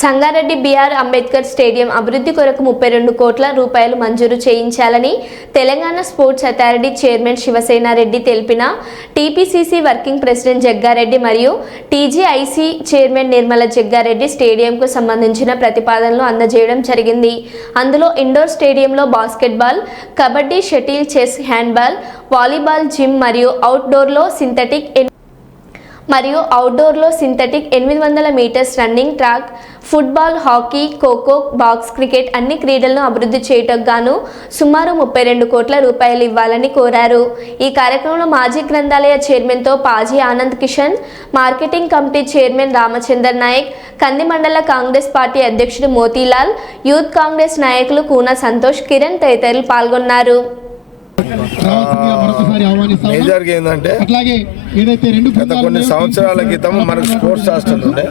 Sangareddy BR Ambedkar stadium అభివృద్ధి కొరకు 32 కోట్ల రూపాయలు మంజూరు చేయించాలని Telangana sports authority chairman Shivasenareddy తెలిపిన టీపీసీసీ వర్కింగ్ ప్రెసిడెంట్ జగ్గారెడ్డి మరియు టీజీఐసీ చైర్మన్ నిర్మల జగ్గారెడ్డి స్టేడియంకు సంబంధించిన ప్రతిపాదనలు అందజేయడం జరిగింది. అందులో ఇండోర్ స్టేడియంలో basketball, kabaddi, shuttle, chess, handball, volleyball, gym మరియు అవుట్డోర్లో synthetic 800 metres running track, football, hockey, khokho, box cricket అన్ని క్రీడలను అభివృద్ధి చేయటకు గాను సుమారు 32 కోట్ల రూపాయలు ఇవ్వాలని కోరారు. ఈ కార్యక్రమంలో మాజీ గ్రంథాలయ చైర్మన్తో పాజీ Anand Kishan, marketing committee chairman Ramachandar Nayak, Kandi మండల కాంగ్రెస్ పార్టీ అధ్యక్షుడు మోతీలాల్, యూత్ కాంగ్రెస్ నాయకులు కూన సంతోష్, కిరణ్ తదితరులు పాల్గొన్నారు. మేజర్గా ఏంటంటే గత కొన్ని సంవత్సరాల క్రితం మనకు స్పోర్ట్స్ హాస్టల్ ఉండే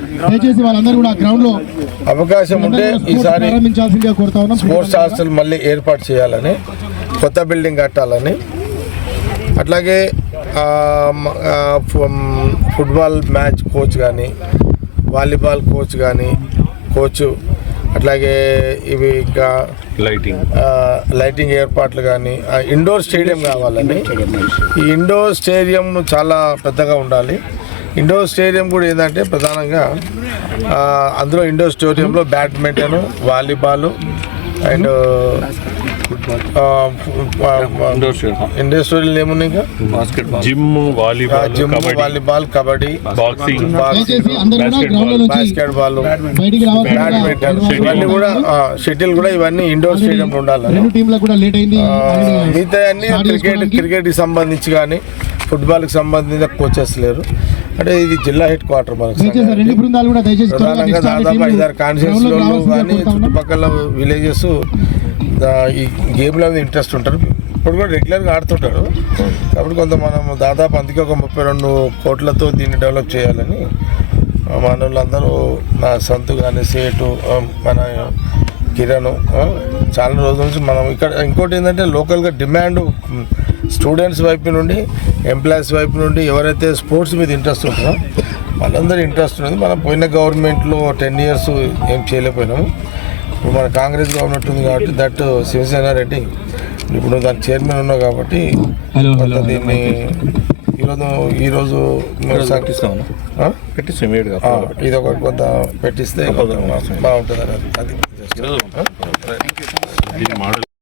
అవకాశం ఉంటే ఈసారి స్పోర్ట్స్ హాస్టల్ మళ్ళీ ఏర్పాటు చేయాలని, కొత్త బిల్డింగ్ కట్టాలని, అట్లాగే ఫుట్బాల్ మ్యాచ్ కోచ్ కానీ, వాలీబాల్ కోచ్ కానీ, అట్లాగే ఇవి ఇంకా లైటింగ్ ఏర్పాట్లు కానీ, ఇండోర్ స్టేడియం కావాలని. ఈ ఇండోర్ స్టేడియం చాలా పెద్దగా ఉండాలి. ఇండోర్ స్టేడియం కూడా ఏంటంటే ప్రధానంగా అందులో ఇండోర్ స్టేడియంలో badminton, volleyball and indoor stadium ఏమున్నాయి ఇంకా gym, volleyball, kabaddi, basketball, badminton, ఇవన్నీ కూడా షటిల్ కూడా ఇవన్నీ ఇండోర్ స్టేడియంలో ఉండాలని. మిగతా అన్ని క్రికెట్ కి సంబంధించి కానీ, ఫుట్బాల్ కి సంబంధించిన కోచెస్ లేరు. అంటే ఇది జిల్లా హెడ్ క్వార్టర్ మనకు ప్రధానంగా దాదాపు 5-6 కాన్స్టిట్యూన్సీలో కానీ చుట్టుపక్కల విలేజెస్ ఈ గేమ్లో ఇంట్రెస్ట్ ఉంటారు. ఇప్పుడు కూడా రెగ్యులర్గా ఆడుతుంటారు. కాబట్టి కొంత మనం దాదాపు అందుకే ఒక 32 కోట్లతో దీన్ని డెవలప్ చేయాలని మన వాళ్ళందరూ, నా సంతు కానీ, సేటు, మన కిరణ్, చాలా రోజుల నుంచి మనం ఇక్కడ. ఇంకోటి ఏంటంటే లోకల్గా డిమాండ్ స్టూడెంట్స్ వైపు నుండి, ఎంప్లాయీస్ వైపు నుండి ఎవరైతే స్పోర్ట్స్ మీద ఇంట్రెస్ట్ ఉంటుందో వాళ్ళందరూ ఇంట్రెస్ట్ ఉంది. మనం పోయిన గవర్నమెంట్లో 10 years ఏం చేయలేకపోయినాము. ఇప్పుడు మన కాంగ్రెస్ గవర్నమెంట్ ఉంది కాబట్టి దట్ శివసేనారెడ్డి ఇప్పుడు దాని చైర్మన్ ఉన్నావు కాబట్టి దీన్ని ఈరోజు ఇది ఒక కొంత పెట్టిస్తే బాగుంటుంది. అది